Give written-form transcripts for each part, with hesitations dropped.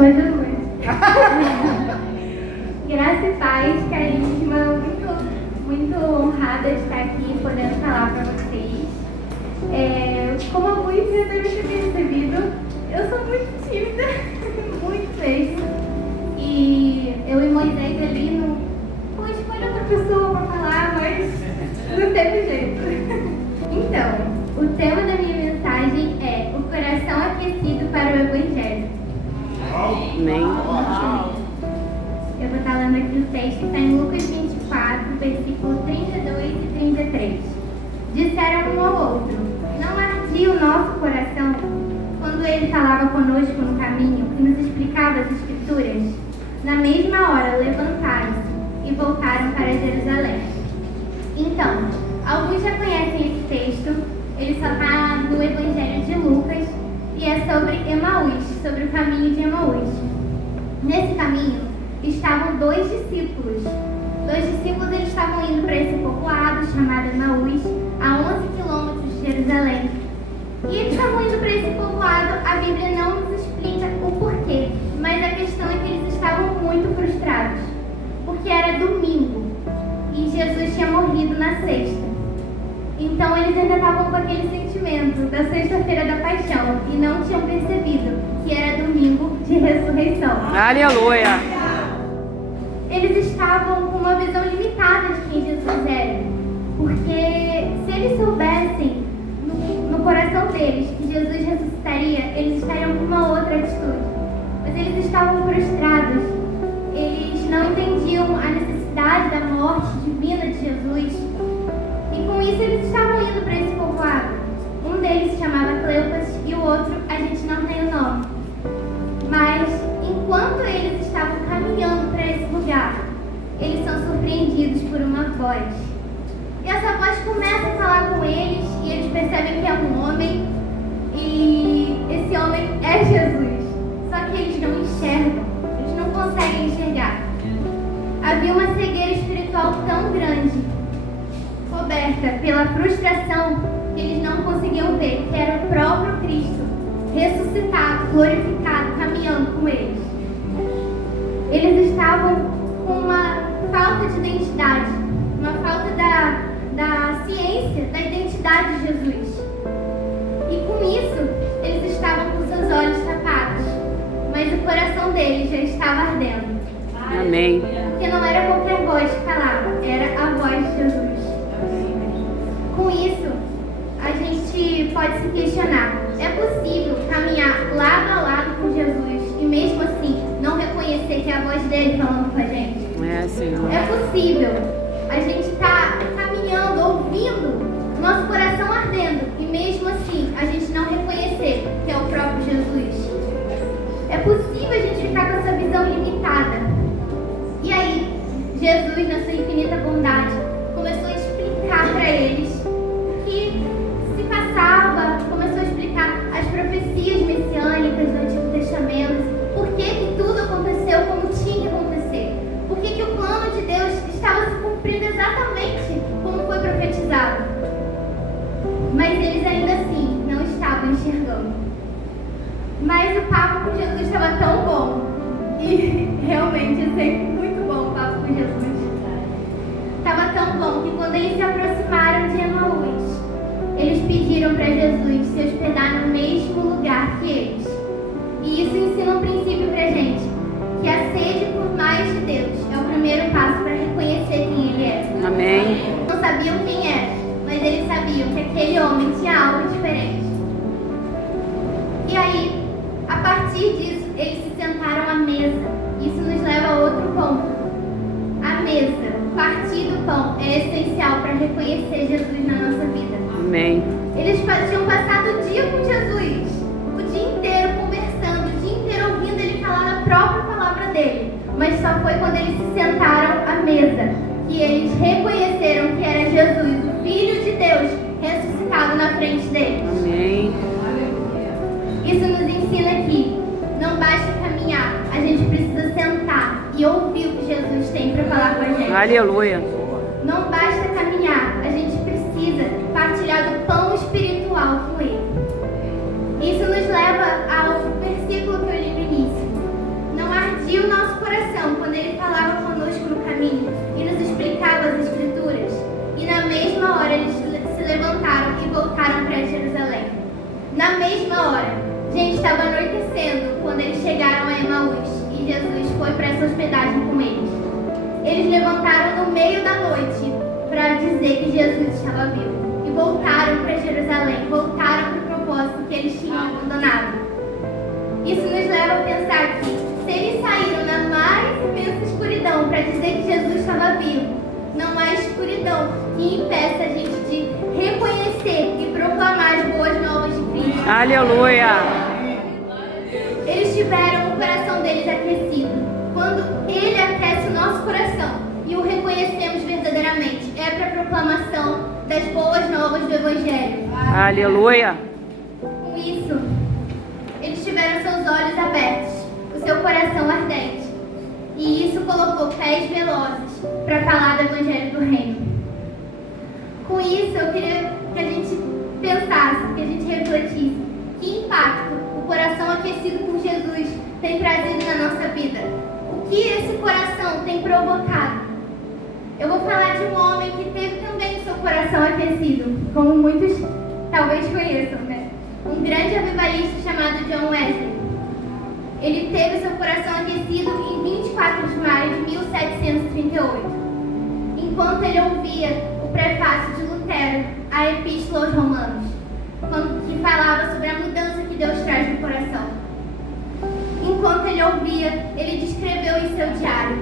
Oi, Jesus. Graça e paz, carisma, muito honrada de estar aqui podendo falar para vocês. Como alguns já devem ter percebido, eu sou muito tímida, muito mesmo. E eu e Moisés ali não escolhi outra pessoa para falar, mas não teve jeito. Então, o tema da minha mensagem é o coração aquecido para o Evangelho. Amém. Eu vou estar lendo aqui o texto que está em Lucas 24, versículo 32 e 33. Disseram um ao outro: não ardia o nosso coração quando ele falava conosco no caminho e nos explicava as Escrituras? Na mesma hora levantaram-se e voltaram para Jerusalém. Então, alguns já conhecem esse texto. Ele só está no Evangelho de Lucas e é sobre Emaús, sobre o caminho de Emaús. Nesse caminho estavam dois discípulos. Eles estavam indo para esse povoado chamado Emaús, a 11 quilômetros de Jerusalém. E eles estavam indo para esse povoado. A Bíblia não nos explica o porquê, mas a questão é que eles estavam muito frustrados, porque era domingo e Jesus tinha morrido na sexta. Então eles ainda estavam com aquele sentimento da sexta-feira da paixão e não tinham percebido que era domingo de ressurreição. Aleluia! Eles estavam com uma visão limitada de quem Jesus era, porque se eles soubessem no coração deles que Jesus ressuscitaria, eles estariam com uma outra atitude. Mas eles estavam frustrados, eles não entendiam a necessidade da morte divina de Jesus. E com isso eles estavam indo para esse povoado. Um deles se chamava Cleopas e o outro a gente não tem o nome. Mas enquanto eles estavam caminhando para esse lugar, eles são surpreendidos por uma voz. E essa voz começa a falar com eles e eles percebem que é um homem. E esse homem é Jesus. Só que eles não enxergam, eles não conseguem enxergar. Havia uma cegueira espiritual tão grande, coberta pela frustração, que eles não conseguiam ver que era o próprio Cristo, ressuscitado, glorificado, caminhando com eles. Eles estavam com uma falta de identidade, uma falta da ciência, da identidade de Jesus. E com isso, eles estavam com seus olhos tapados, mas o coração deles já estava ardendo. Amém. Porque não era qualquer voz que falava, era a voz de Jesus. Com isso, a gente pode se questionar: é possível caminhar lado a lado com Jesus e mesmo assim não reconhecer que é a voz dele falando com a gente? É, Senhor. É possível a gente estar caminhando, ouvindo, nosso coração ardendo e mesmo assim a gente não reconhecer que é o próprio Jesus? É possível a gente ficar com essa visão limitada? E aí, Jesus, na sua infinita bondade, começou a explicar para eles o que se passava, começou a explicar as profecias messiânicas do Antigo Testamento, por que tudo aconteceu como tinha que acontecer, por que o plano de Deus estava se cumprindo exatamente como foi profetizado. Mas eles ainda assim não estavam enxergando. Mas o papo com Jesus estava tão bom, e realmente é sempre muito bom o papo com Jesus. Estava tão bom que quando eles se aproximaram de Emaús, eles pediram para Jesus se hospedar no mesmo lugar que eles. E isso ensina um princípio para a gente, que a sede por mais de Deus é o primeiro passo para reconhecer quem Ele é. Amém. Não sabiam quem era, mas eles sabiam que aquele homem tinha algo diferente. E aí, a partir disso, eles se sentaram à mesa. Isso nos leva a outro ponto. A mesa, partir do pão, é essencial para reconhecer Jesus na nossa vida. Amém. Eles tinham passado o dia com Jesus, o dia inteiro conversando, o dia inteiro ouvindo ele falar a própria palavra dele. Mas só foi quando eles se sentaram à mesa que eles reconheceram que era Jesus, o Filho de Deus, ressuscitado na frente deles. Amém. Isso nos ensina que não basta caminhar, a gente precisa sentar e ouvir o que Jesus tem para falar com a gente. Aleluia. Não basta caminhar, a gente precisa partilhar do pão espiritual com Ele. Isso nos leva ao versículo que eu li no início. Jesus foi para essa hospedagem com eles. Eles levantaram no meio da noite para dizer que Jesus estava vivo. E voltaram para Jerusalém, voltaram para o propósito que eles tinham abandonado. Isso nos leva a pensar que, se eles saíram na mais imensa escuridão para dizer que Jesus estava vivo, não há escuridão que impeça a gente de reconhecer e proclamar as boas novas de Cristo. Aleluia. Eles tiveram o coração deles aquecido. Quando Ele aquece o nosso coração e o reconhecemos verdadeiramente, é para a proclamação das boas novas do Evangelho. Aleluia. Com isso, eles tiveram seus olhos abertos, o seu coração ardente. E isso colocou pés velozes para falar do Evangelho do Reino. Com isso, eu queria que a gente pensasse, que a gente refletisse. Que impacto o coração aquecido por Jesus tem trazido na nossa vida? O que esse coração tem provocado? Eu vou falar de um homem que teve também seu coração aquecido, como muitos talvez conheçam, né? Um grande avivalista chamado John Wesley. Ele teve seu coração aquecido em 24 de maio de 1738, enquanto ele ouvia o prefácio de Lutero à Epístola aos Romanos, que falava sobre a mudança que Deus traz no coração. Enquanto ele ouvia, ele descreveu em seu diário: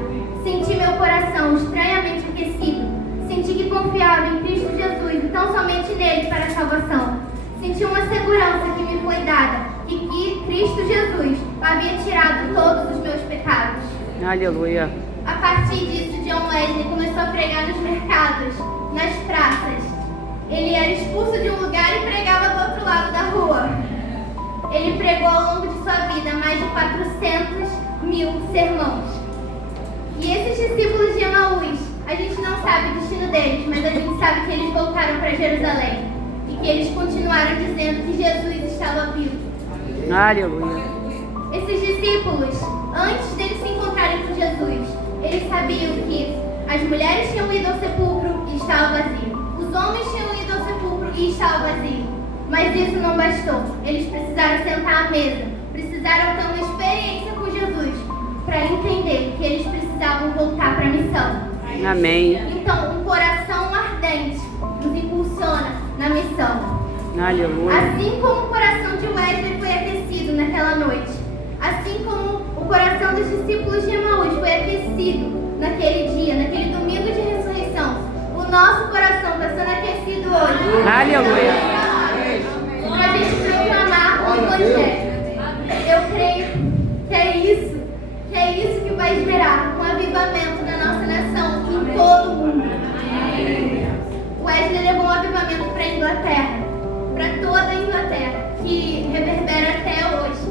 senti meu coração estranhamente aquecido, senti que confiava em Cristo Jesus e tão somente nele para a salvação. Senti uma segurança que me foi dada, que Cristo Jesus havia tirado todos os meus pecados. Aleluia. A partir disso, John Wesley começou a pregar nos mercados, nas praças. Ele era expulso de um lugar e pregava do outro lado da rua. Ele pregou ao longo de sua vida mais de 400.000 sermões. E esses discípulos de Emaús, a gente não sabe o destino deles, mas a gente sabe que eles voltaram para Jerusalém. E que eles continuaram dizendo que Jesus estava vivo. Aleluia. Esses discípulos, antes deles se encontrarem com Jesus, eles sabiam que as mulheres tinham ido ao sepulcro e estava vazio. Os homens tinham ido ao sepulcro e estava vazio. Mas isso não bastou. Eles precisaram sentar à mesa. Precisaram ter uma experiência com Jesus para entender que eles precisavam voltar para a missão. Amém. Então, um coração ardente nos impulsiona na missão. Aleluia. Assim como o coração de Wesley foi aquecido naquela noite, assim como o coração dos discípulos de Emaús foi aquecido naquele dia, naquele domingo de ressurreição, o nosso coração está sendo aquecido hoje. Aleluia. Para a gente proclamar o Evangelho. Eu creio que é isso que vai gerar um avivamento na nossa nação, em todo o mundo. Wesley levou um avivamento para a Inglaterra, para toda a Inglaterra, que reverbera até hoje.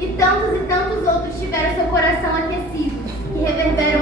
E tantos outros tiveram seu coração aquecido, que reverberam